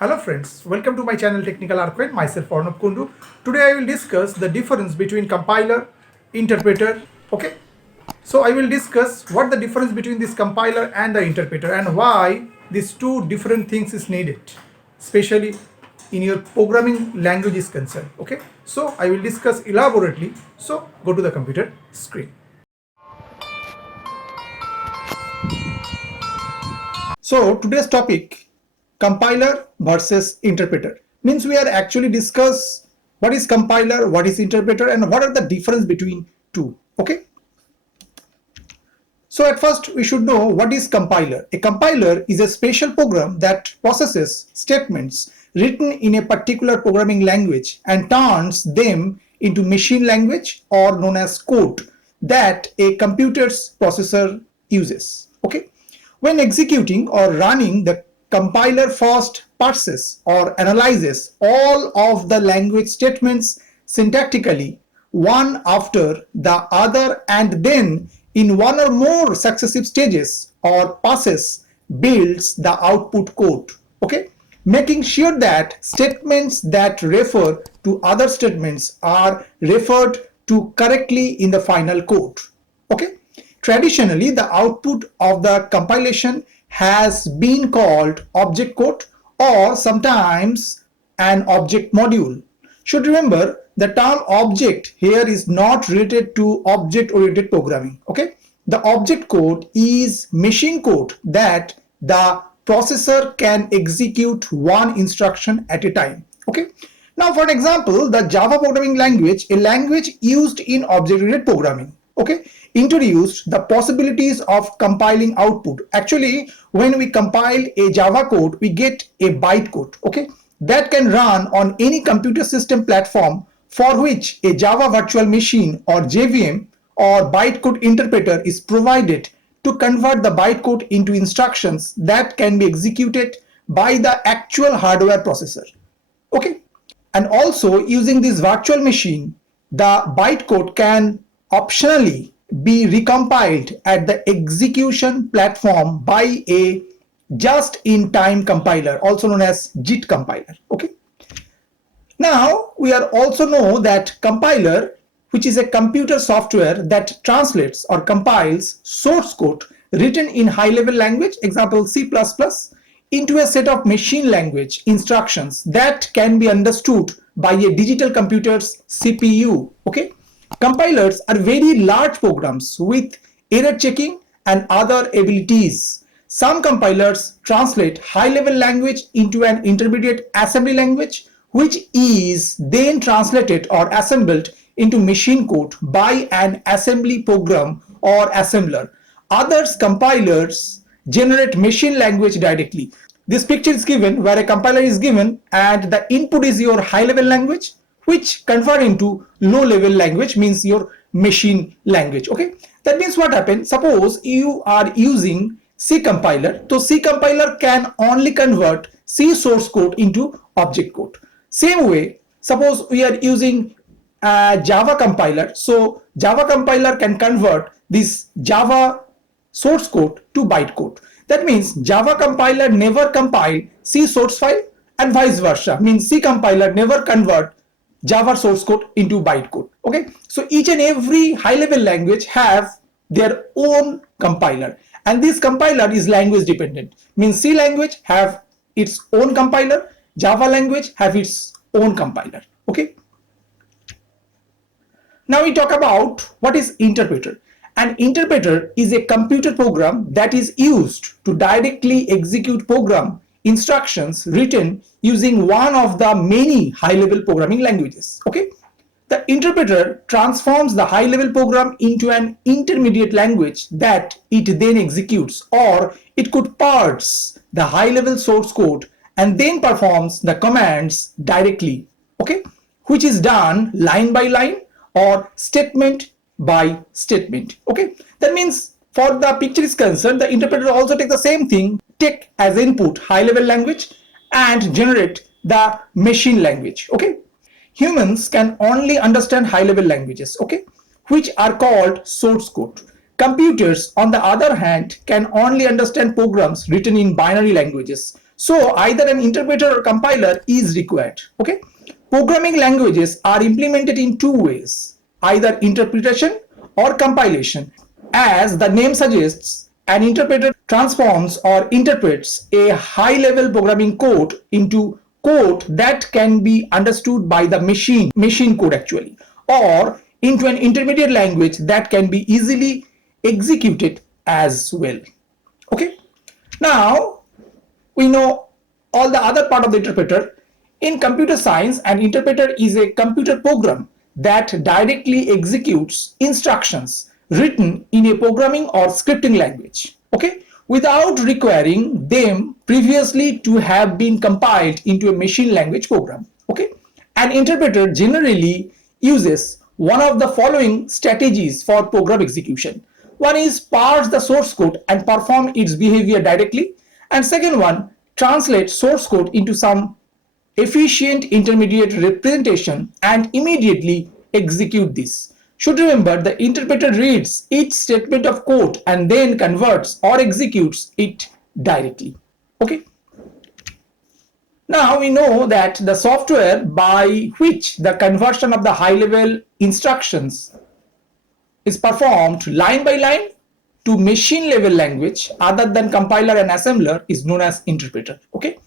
Hello friends, welcome to my channel Technical Arcane, myself Arnab Kundu. Today I will discuss the difference between compiler, interpreter, okay? So I will discuss what the difference between this compiler and the interpreter and why these two different things is needed, especially in your programming language is concerned, okay? So I will discuss elaborately, so go to the computer screen. So today's topic, compiler versus interpreter, means we are actually discuss what is compiler, what is interpreter, and what are the difference between two. Okay. So at first we should know what is compiler. A compiler is a special program that processes statements written in a particular programming language and turns them into machine language or known as code that a computer's processor uses. Okay. When executing or running, the compiler first parses or analyzes all of the language statements syntactically, one after the other, and then in one or more successive stages or passes builds the output code. Okay, making sure that statements that refer to other statements are referred to correctly in the final code. Okay. Traditionally, the output of the compilation has been called object code or sometimes an object module. Should remember the term object here is not related to object-oriented programming. Okay, the object code is machine code that the processor can execute one instruction at a time. Okay. Now, for example, the Java programming language, a language used in object-oriented programming, okay, introduced the possibilities of compiling output. Actually, when we compile a Java code, we get a bytecode, okay, that can run on any computer system platform for which a Java virtual machine or JVM or bytecode interpreter is provided to convert the bytecode into instructions that can be executed by the actual hardware processor. Okay, and also using this virtual machine, the bytecode can optionally be recompiled at the execution platform by a just-in-time compiler, also known as JIT compiler. Okay. Now we are also know that compiler, which is a computer software that translates or compiles source code written in high-level language, example C++, into a set of machine language instructions that can be understood by a digital computer's CPU. Okay. Compilers are very large programs with error checking and other abilities. Some compilers translate high-level language into an intermediate assembly language, which is then translated or assembled into machine code by an assembly program or assembler. Others compilers generate machine language directly. This picture is given where a compiler is given and the input is your high-level language, which convert into low-level language, means your machine language. Okay, that means what happens, suppose you are using C compiler, so C compiler can only convert C source code into object code. Same way, suppose we are using Java compiler, so Java compiler can convert this Java source code to bytecode. That means Java compiler never compile C source file and vice versa, means C compiler never convert Java source code into bytecode. Okay, so each and every high-level language have their own compiler, and this compiler is language dependent, means C language have its own compiler, Java language have its own compiler. Okay, now we talk about what is interpreter. An interpreter is a computer program that is used to directly execute program instructions written using one of the many high-level programming languages. Okay, the interpreter transforms the high-level program into an intermediate language that it then executes, or it could parse the high-level source code and then performs the commands directly. Okay, which is done line by line or statement by statement. Okay, that means for the picture is concerned, the interpreter also takes the same thing, take as input high-level language and generate the machine language. Okay, humans can only understand high-level languages, okay, which are called source code. Computers, on the other hand, can only understand programs written in binary languages. So either an interpreter or compiler is required. Okay. Programming languages are implemented in two ways, either interpretation or compilation. As the name suggests, an interpreter transforms or interprets a high-level programming code into code that can be understood by the machine code actually, or into an intermediate language that can be easily executed as well. Okay. Now we know all the other part of the interpreter. In computer science, an interpreter is a computer program that directly executes instructions written in a programming or scripting language, okay, without requiring them previously to have been compiled into a machine language program. Okay. An interpreter generally uses one of the following strategies for program execution. One is parse the source code and perform its behavior directly, and second one, translate source code into some efficient intermediate representation and immediately execute this. Should remember, the interpreter reads each statement of code and then converts or executes it directly. Okay. Now we know that the software by which the conversion of the high-level instructions is performed line by line to machine level language other than compiler and assembler is known as interpreter. Okay.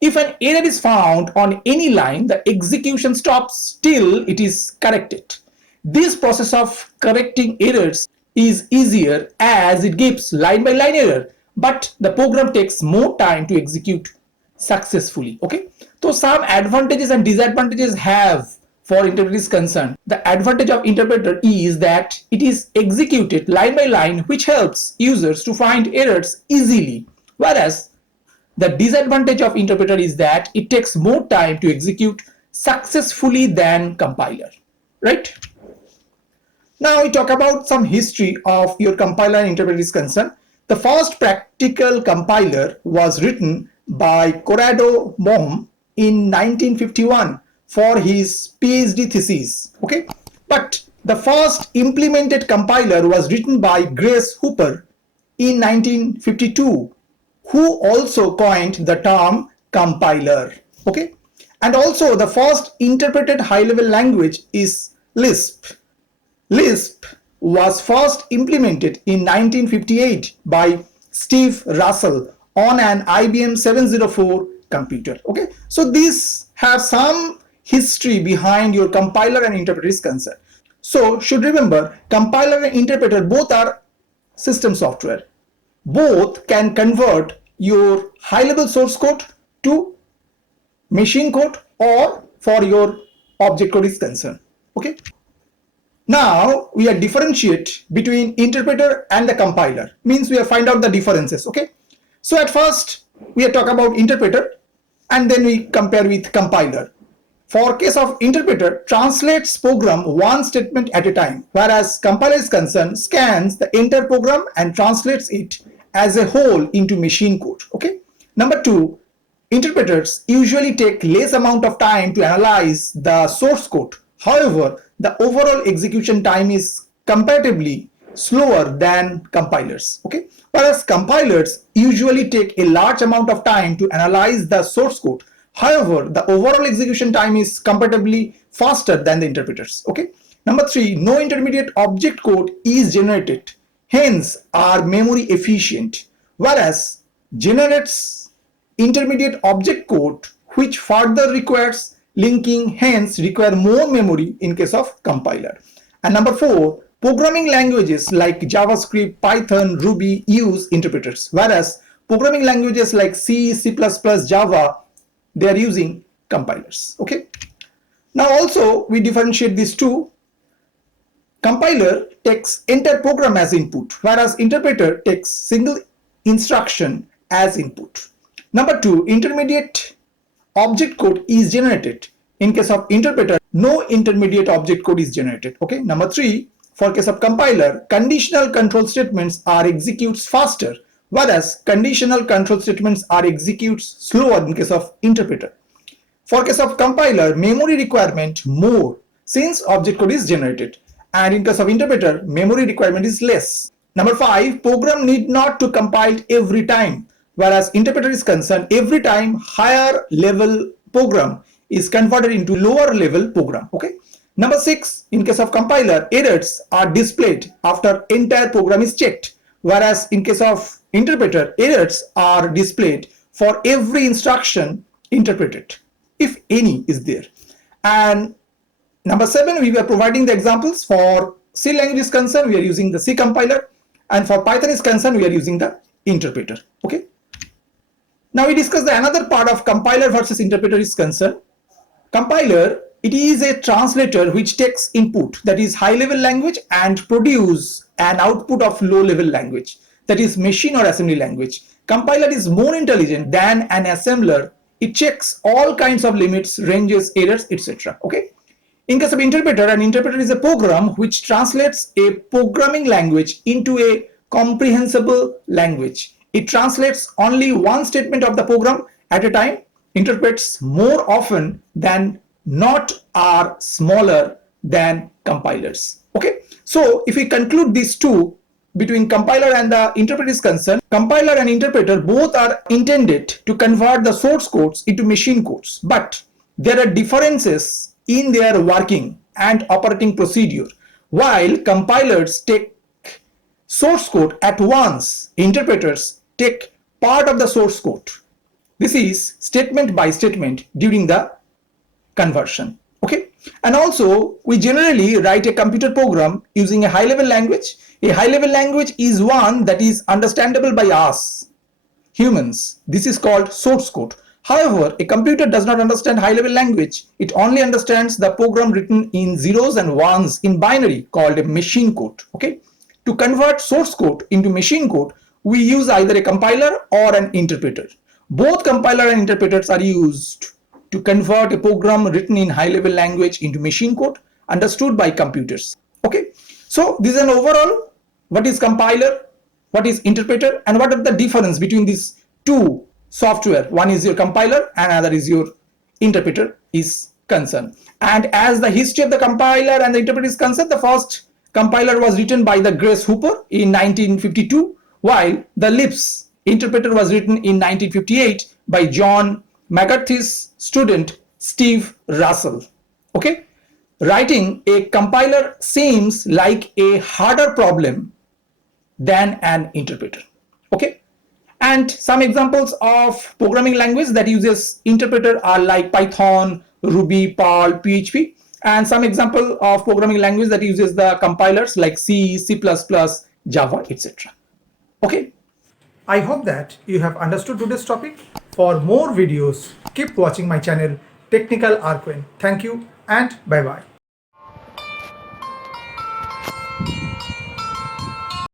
If an error is found on any line, the execution stops till it is corrected. This process of correcting errors is easier as it gives line by line error, but the program takes more time to execute successfully. Okay. So some advantages and disadvantages have for interpreter is concerned. The advantage of interpreter is that it is executed line by line, which helps users to find errors easily, whereas the disadvantage of interpreter is that it takes more time to execute successfully than compiler, right? Now we talk about some history of your compiler and interpreter is concerned. The first practical compiler was written by Corrado Bohm in 1951 for his PhD thesis. Okay, but the first implemented compiler was written by Grace Hopper in 1952, who also coined the term compiler. Okay, and also the first interpreted high-level language is Lisp. Lisp was first implemented in 1958 by Steve Russell on an IBM 704 computer. Okay, so these have some history behind your compiler and interpreter is concerned. So should remember, compiler and interpreter both are system software. Both can convert your high-level source code to machine code or for your object code is concerned. Okay. Now we are differentiate between interpreter and the compiler. Means we are find out the differences. Okay. So at first we are talk about interpreter and then we compare with compiler. For case of interpreter, translates program one statement at a time, whereas compiler is concerned, scans the entire program and translates it as a whole into machine code. Okay. Number two, interpreters usually take less amount of time to analyze the source code. However, the overall execution time is comparatively slower than compilers. Okay. Whereas compilers usually take a large amount of time to analyze the source code. However, the overall execution time is comparatively faster than the interpreters. Okay. Number three, no intermediate object code is generated, hence are memory efficient, whereas generates intermediate object code which further requires linking, hence require more memory in case of compiler. And number four, programming languages like JavaScript, Python, Ruby use interpreters, whereas programming languages like C, C++, Java, they are using compilers. Okay. Now also we differentiate these two. Compiler takes entire program as input, whereas interpreter takes single instruction as input. Number two, intermediate object code is generated. In case of interpreter, no intermediate object code is generated. Okay. Number three, for case of compiler, conditional control statements are executes faster, whereas conditional control statements are executes slower in case of interpreter. For case of compiler, memory requirement more since object code is generated, and in case of interpreter, memory requirement is less. Number five, program need not to compile every time. whereas interpreter is concerned, every time higher level program is converted into lower level program. Okay. Number 6, in case of compiler, errors are displayed after entire program is checked, whereas in case of interpreter, errors are displayed for every instruction interpreted, if any is there. And number 7, we were providing the examples. For C language is concerned, we are using the C compiler, and for Python is concerned, we are using the interpreter. Okay. Now we discuss the another part of compiler versus interpreter is concerned. Compiler, it is a translator which takes input, that is high level language, and produce an output of low level language, that is machine or assembly language. Compiler is more intelligent than an assembler. It checks all kinds of limits, ranges, errors, etc. Okay. In case of interpreter, an interpreter is a program which translates a programming language into a comprehensible language. It translates only one statement of the program at a time, interprets more often than not, are smaller than compilers. Okay, so if we conclude these two, between compiler and the interpreter is concerned, compiler and interpreter both are intended to convert the source codes into machine codes, but there are differences in their working and operating procedure. While compilers take source code at once, interpreters take part of the source code. This is statement by statement during the conversion. Okay, and also we generally write a computer program using a high level language. A high level language is one that is understandable by us humans. This is called source code. However, a computer does not understand high level language. It only understands the program written in zeros and ones in binary called a machine code. Okay, to convert source code into machine code, we use either a compiler or an interpreter. Both compiler and interpreters are used to convert a program written in high level language into machine code understood by computers. Okay, so this is an overall what is compiler, what is interpreter, and what are the difference between these two software. One is your compiler and another is your interpreter is concerned. And as the history of the compiler and the interpreter is concerned, the first compiler was written by the Grace Hopper in 1952, while the Lisp interpreter was written in 1958 by John McCarthy's student Steve Russell. Okay, writing a compiler seems like a harder problem than an interpreter. Okay, and some examples of programming language that uses interpreter are like Python, Ruby, Perl, PHP, and some example of programming language that uses the compilers like C, C++, Java, etc. Okay, I hope that you have understood today's topic. For more videos, keep watching my channel Technical Archwin. Thank you and bye bye.